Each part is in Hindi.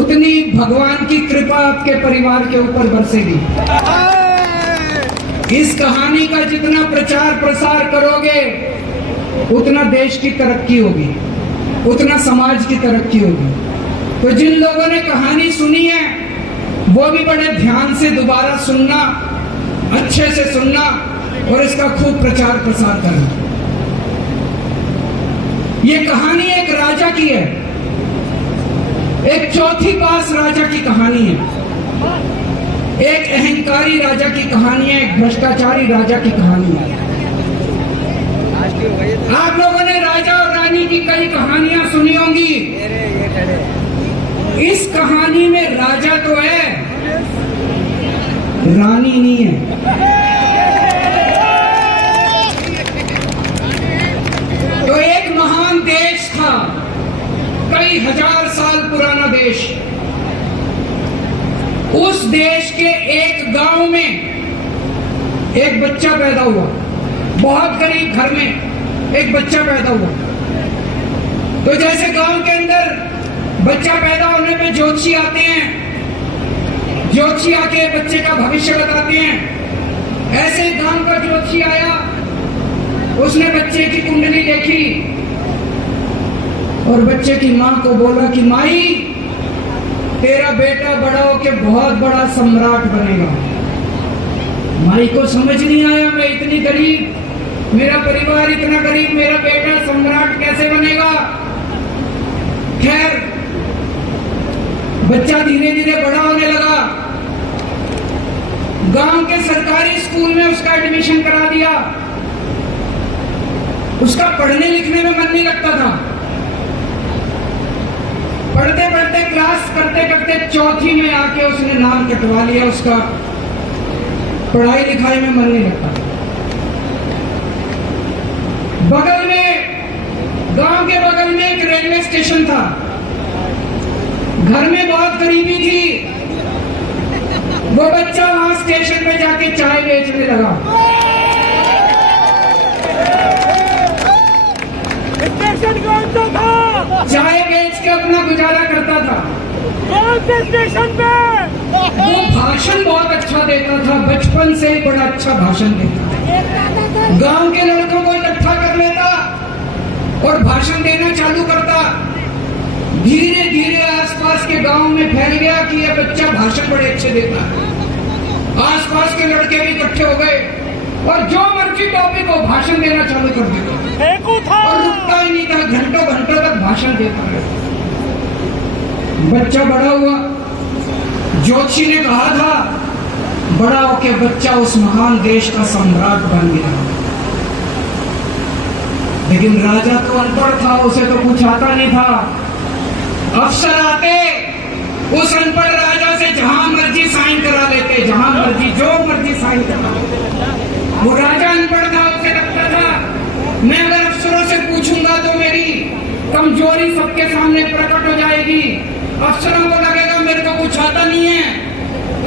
उतनी भगवान की कृपा आपके परिवार के ऊपर बरसेगी। इस कहानी का जितना प्रचार प्रसार करोगे उतना देश की तरक्की होगी, उतना समाज की तरक्की होगी। तो जिन लोगों ने कहानी सुनी है वो भी बड़े ध्यान से दोबारा सुनना, अच्छे से सुनना और इसका खूब प्रचार प्रसार करना। ये कहानी एक राजा की है, एक चौथी पास राजा की कहानी है, एक अहंकारी राजा की कहानी है, एक भ्रष्टाचारी राजा की कहानी है। आप लोगों ने राजा और रानी की कई कहानियां सुनी होंगी। इस कहानी में राजा तो है, रानी नहीं है। तो एक महान देश था, कई हजार साल पुराना देश। उस देश के एक गांव में एक बच्चा पैदा हुआ, बहुत गरीब घर में एक बच्चा पैदा हुआ। तो जैसे गांव के अंदर बच्चा पैदा होने पे ज्योतिषी आते हैं, ज्योतिषी आके बच्चे का भविष्य बताते हैं, ऐसे गांव का ज्योतिषी आया, उसने बच्चे की कुंडली देखी और बच्चे की मां को बोला कि माई, तेरा बेटा बड़ा होके बहुत बड़ा सम्राट बनेगा। माई को समझ नहीं आया, मैं इतनी गरीब, मेरा परिवार इतना गरीब, मेरा बेटा सम्राट कैसे बनेगा। खैर बच्चा धीरे धीरे बड़ा होने लगा। गांव के सरकारी स्कूल में उसका एडमिशन करा दिया। उसका पढ़ने लिखने में मन नहीं लगता था। पढ़ते पढ़ते क्लास करते करते चौथी में आके उसने नाम कटवा लिया। उसका पढ़ाई लिखाई में मन नहीं लगता। बगल में, गांव के बगल में एक रेलवे स्टेशन था। घर में बहुत गरीबी थी। वो बच्चा वहां स्टेशन पे जाके चाय बेचने लगा। स्टेशन कौन सा था? चाय बेच के अपना गुजारा करता था। कौन से स्टेशन पे? वो भाषण बहुत अच्छा देता था, बचपन से ही बड़ा अच्छा भाषण देता था। गांव के लड़कों को इकट्ठा कर लेता और भाषण देना चालू करता। धीरे धीरे आसपास के गांव में फैल गया कि यह बच्चा भाषण बड़े अच्छे देता है। आसपास के लड़के भी इकट्ठे हो गए और जो मर्जी टॉपिक हो भाषण देना चालू कर देता और रुकता ही नहीं था, घंटों घंटों तक भाषण देता रहा। बच्चा बड़ा हुआ। ज्योतिषी ने कहा था बड़ा होके बच्चा उस महान देश का सम्राट बन गया। लेकिन राजा तो अनपढ़ था, उसे तो कुछ आता नहीं था। अफसर आते उस अनपढ़ राजा से जहां मर्जी साइन करा लेते, जहां मर्जी जो मर्जी साइन करा लेते। वो राजा अनपढ़ था, उसे लगता था मैं अगर अफसरों से पूछूंगा तो मेरी कमजोरी सबके सामने प्रकट हो जाएगी। अफसरों को लगेगा मेरे को कुछ आता नहीं है।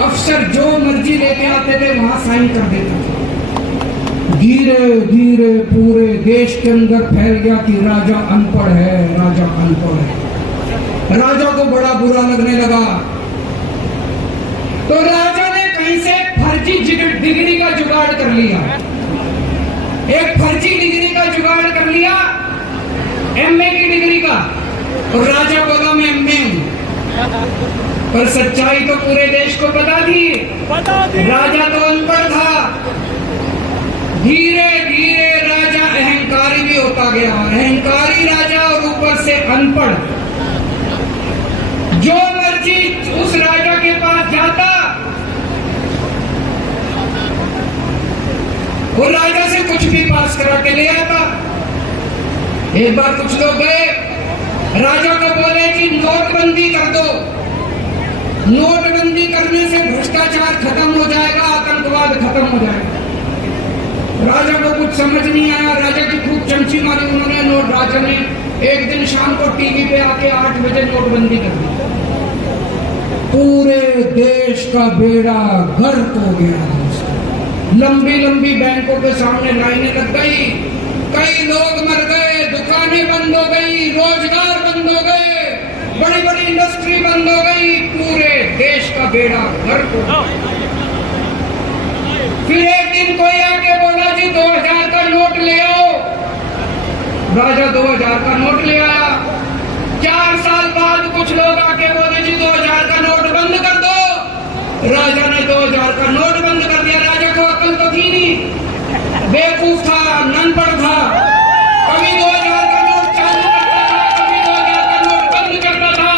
अफसर जो मर्जी लेके आते थे वहां साइन कर देता था। धीरे धीरे पूरे देश के अंदर फैल गया कि राजा अनपढ़ है, राजा अनपढ़ है। राजा को बड़ा बुरा लगने लगा। तो राजा ने कहीं से फर्जी डिग्री का जुगाड़ कर लिया। एक फर्जी डिग्री का जुगाड़ कर लिया, एमए की डिग्री का। और राजा बोला मैं एमए हूं, पर सच्चाई तो पूरे देश को बता दी। राजा तो अनपढ़ था। धीरे धीरे राजा अहंकारी भी होता गया। अहंकारी राजा और ऊपर से अनपढ़। जो मर्जी उस राजा के पास जाता, वो राजा से कुछ भी पास करा के ले आता। एक बार कुछ लोग गए, राजा को बोले कि नोटबंदी कर दो। नोटबंदी करने से भ्रष्टाचार खत्म हो जाएगा, आतंकवाद खत्म हो जाएगा। राजा को कुछ समझ नहीं आया। राजा की खूब चमची मारी उन्होंने। राजा ने एक दिन शाम को टीवी पे आके 8 बजे नोटबंदी कर दी। पूरे देश का बेड़ा गर्क हो गया। लंबी लंबी बैंकों के सामने लाइनें लग गई। कई लोग मर गए, दुकानें बंद हो गई, रोजगार बंद हो गए, बड़ी बड़ी इंडस्ट्री बंद हो गई, बेड़ा गर्क हो। फिर एक दिन कोई आके बोला जी 2000 का नोट ले आओ। राजा 2000 का नोट ले आया। 4 साल बाद कुछ लोग आके बोले जी 2000 का नोट बंद कर दो। राजा ने 2000 का नोट बंद कर दिया। राजा को अकल तो थी नहीं, बेवकूफ था, ननपढ़ था। कभी 2000 का नोट चालू करता था, कभी 2000 का नोट बंद करता था।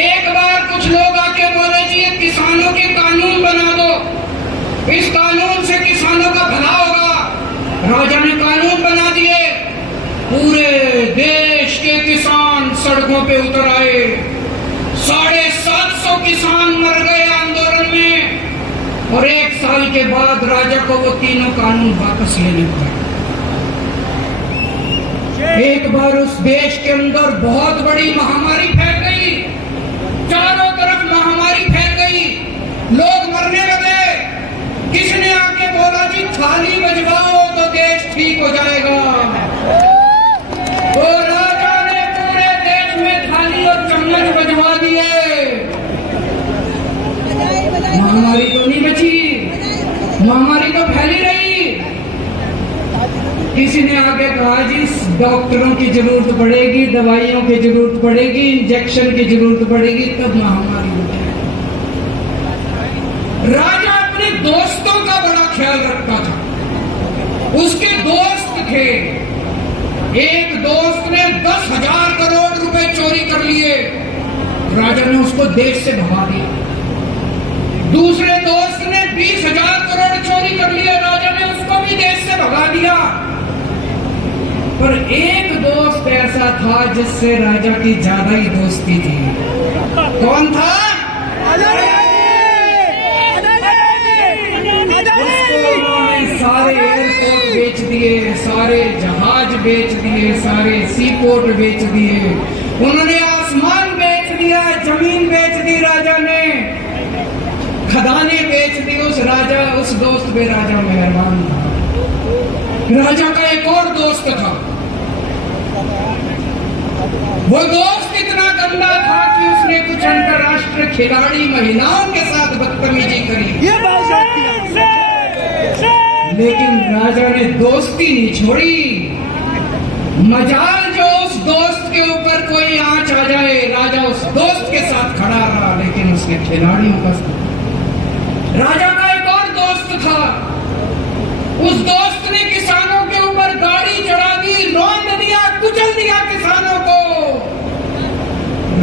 एक बार कुछ लोग आके बोले जी ये किसानों के कानून बना दो, इस कानून से किसानों का भला होगा। राजा ने कानून बना दिए। पूरे देश के किसान सड़कों पे उतर आए। 750 किसान मर गए आंदोलन में। और 1 साल के बाद राजा को वो तीनों कानून वापस लेने पड़े। एक बार उस देश के अंदर बहुत बड़ी महामारी फैल गई। चारों तरफ महामारी फैल गई, लोग मरने लगे। किसने आके बोला जी थाली बजवाओ तो देश ठीक हो जाएगा। तो राजा ने पूरे देश में थाली और चम्मच बजवा दिए। महामारी तो नहीं बची, महामारी तो फैली रही। किसी ने आगे कहा जी डॉक्टरों की जरूरत पड़ेगी, दवाइयों की जरूरत पड़ेगी, इंजेक्शन की जरूरत पड़ेगी, तब महामारी उठे। राजा अपने दोस्तों का बड़ा ख्याल रखता था। उसके दोस्त थे। एक दोस्त ने 10,000 करोड़ रुपए चोरी कर लिए। राजा ने उसको देश से भगा दिया। दूसरे दोस्त ने 20,000 करोड़ चोरी कर लिए। राजा ने उसको भी देश से भगा दिया। पर एक दोस्त ऐसा था जिससे राजा की ज्यादा ही दोस्ती थी। कौन था? सारे एयरपोर्ट बेच दिए, सारे जहाज बेच दिए, सारे सीपोर्ट बेच दिए। उन्होंने आसमान बेच दिया, जमीन बेच दी राजा ने, खदाने बेच दी। उस दोस्त पे राजा मेहरबान था। राजा का एक और दोस्त था। वो दोस्त इतना गंदा था कि उसने कुछ अंतरराष्ट्रीय खिलाड़ी महिलाओं के साथ बदतमीजी करी। ये बात लेकिन राजा ने दोस्ती नहीं छोड़ी। मजाल जो उस दोस्त के ऊपर कोई आंच आ जाए, राजा उस दोस्त के साथ खड़ा रहा, लेकिन उसके खिलाड़ियों का साथ। राजा का एक और दोस्त था। उस दोस्त ने किसानों के ऊपर गाड़ी चढ़ा दी, रौंद दिया, कुचल दिया किसानों को।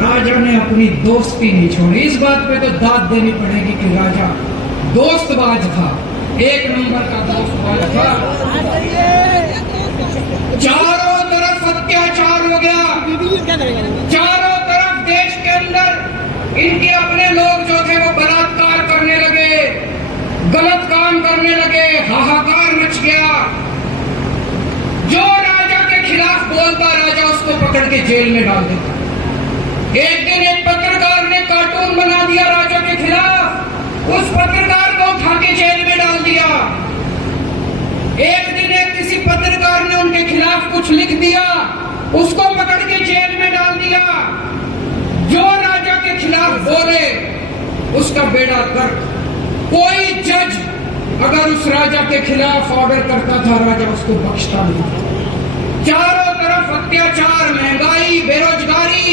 राजा ने अपनी दोस्ती नहीं छोड़ी। इस बात पे तो दाद देनी पड़ेगी कि राजा दोस्तबाज था, एक नंबर का दोस्तबाज था। चारों तरफ अत्याचार हो गया। चारों तरफ देश के अंदर इनके अपने लोग जो थे वो बलात्कार करने लगे, गलत काम करने लगे, हाहाकार मच गया। जो राजा के खिलाफ बोलता, राजा उसको पकड़ के जेल में डाल देता। एक दिन एक पत्रकार ने कार्टून बना दिया राजा के खिलाफ, उस पत्रकार को उठा के जेल में डाल दिया। एक दिन एक किसी पत्रकार ने उनके खिलाफ कुछ लिख दिया, उसको पकड़ के जेल में डाल दिया। जो राजा के खिलाफ बोले उसका बेड़ा गर्क। कोई जज अगर उस राजा के खिलाफ ऑर्डर करता था, राजा उसको बख्शता नहीं। चारों तरफ अत्याचार, महंगाई, बेरोजगारी।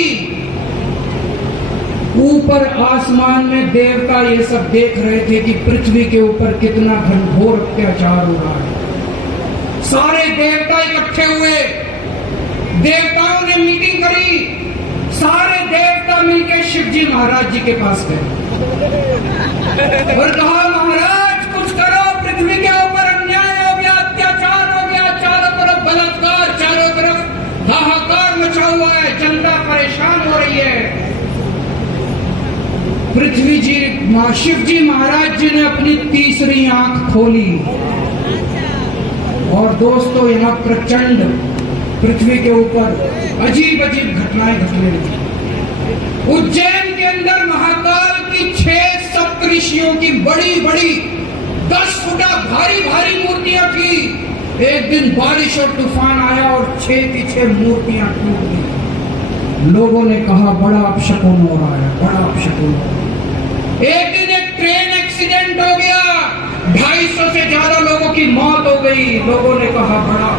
ऊपर आसमान में देवता ये सब देख रहे थे कि पृथ्वी के ऊपर कितना घनघोर अत्याचार हो रहा है। सारे देवता इकट्ठे हुए, देवताओं ने मीटिंग करी। सारे देवता मिलकर शिव जी महाराज जी के पास गए और कहा, महाराज कुछ करो, पृथ्वी के ऊपर अन्याय हो गया, अत्याचार हो गया, चारों तरफ बलात्कार, चारों तरफ हाहाकार मचा हुआ है, जनता परेशान हो रही है। पृथ्वी जी, शिव जी महाराज जी ने अपनी तीसरी आंख खोली और दोस्तों यहाँ प्रचंड पृथ्वी के ऊपर अजीब अजीब घटनाएं घटने लगी। उज्जैन के अंदर महाकाल की 6 सप्तऋषियों की बड़ी बड़ी 10 फुटा भारी भारी मूर्तियां थी। एक दिन बारिश और तूफान आया और 6 की 6 मूर्तियां टूट गई। लोगों ने कहा बड़ा अपशकुन हो रहा है, बड़ा अपशकुन हो रहा है। एक दिन एक ट्रेन एक्सीडेंट हो गया, 250 से ज्यादा लोगों की मौत हो गई। लोगों ने कहा बड़ा